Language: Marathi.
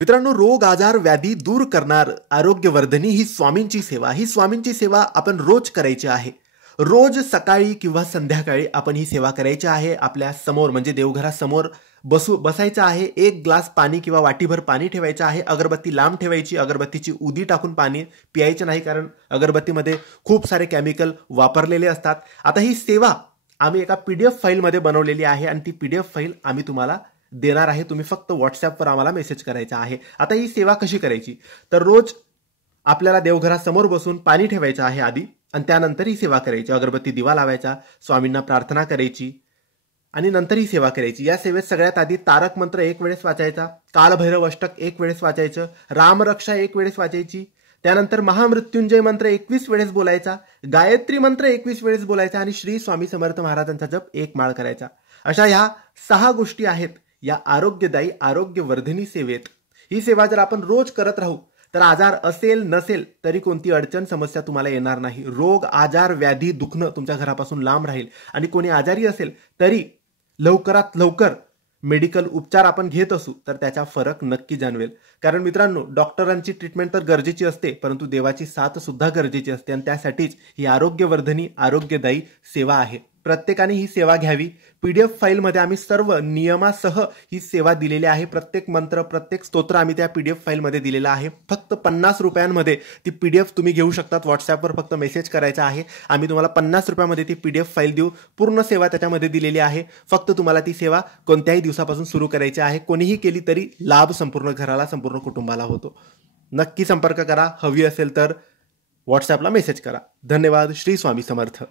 मित्रांनो, रोग आजार व्याधी दूर करणार आरोग्यवर्धिनी ही स्वामींची सेवा. ही स्वामींची सेवा आपण रोज करायची आहे. रोज सकाळी किंवा संध्याकाळी आपण ही सेवा करायची आहे. आपल्या समोर म्हणजे देवघरासमोर बसायचं आहे. एक ग्लास पाणी किंवा वाटीभर पाणी ठेवायचं आहे. अगरबत्ती लांब ठेवायची. अगरबत्तीची उदी टाकून पाणी प्यायचं नाही, कारण अगरबत्तीमध्ये खूप सारे केमिकल वापरलेले असतात. आता ही सेवा आम्ही एका PDF फाईलमध्ये बनवलेली आहे आणि ती PDF फाईल आम्ही तुम्हाला देणार आहे. तुम्ही फक्त व्हॉट्सअपवर आम्हाला मेसेज करायचा आहे. आता ही सेवा कशी करायची, तर रोज आपल्याला देवघरासमोर बसून पाणी ठेवायचं आहे आधी आणि त्यानंतर ही सेवा करायची. अगरबत्ती दिवा लावायचा, स्वामींना प्रार्थना करायची आणि नंतर ही सेवा करायची. या सेवेत सगळ्यात आधी तारक मंत्र 1 वेळेस वाचायचा, कालभैरव अष्टक 1 वेळेस वाचायचं, रामरक्षा 1 वेळेस वाचायची, त्यानंतर महामृत्युंजय मंत्र 21 वेळेस बोलायचा, गायत्री मंत्र 21 वेळेस बोलायचा आणि श्री स्वामी समर्थ महाराजांचा जप 1 माळ करायचा. अशा ह्या 6 गोष्टी आहेत या आरोग्यदायी आरोग्यवर्धिनी सेवेत. ही सेवा जर आपण रोज करत राहू तर आजार असेल नसेल तरी कोणती अडचण समस्या तुम्हाला येणार नाही. रोग आजार व्याधी दुखणं तुमच्या घरापासून लांब राहील आणि कोणी आजारी असेल तरी लवकरात लवकर मेडिकल उपचार आपण घेत असू तर त्याचा फरक नक्की जाणवेल. कारण मित्रांनो, डॉक्टरांची ट्रीटमेंट तर गरजेची असते, परंतु देवाची साथ सुद्धा गरजेची असते आणि त्यासाठीच ही आरोग्यवर्धनी आरोग्यदायी सेवा आहे. प्रत्येकाने ही सेवा घ्यावी. PDF फाईलमध्ये आम्ही सर्व नियमासह ही सेवा दिलेली आहे. प्रत्येक मंत्र प्रत्येक स्तोत्र आम्ही त्या PDF फाईलमध्ये दिलेला आहे. फक्त 50 रुपयांमध्ये ती PDF तुम्ही घेऊ शकतात. व्हॉट्सअपवर फक्त मेसेज करायचा आहे. आम्ही तुम्हाला 50 रुपयामध्ये ती PDF फाईल देऊ. पूर्ण सेवा त्याच्यामध्ये दिलेली आहे. फक्त तुम्हाला ती सेवा कोणत्याही दिवसापासून सुरू करायची आहे. कोणीही केली तरी लाभ संपूर्ण घराला संपूर्ण कुटुंबाला होतो. नक्की संपर्क करा. हवी असेल तर व्हॉट्सअपला मेसेज करा. धन्यवाद. श्री स्वामी समर्थ.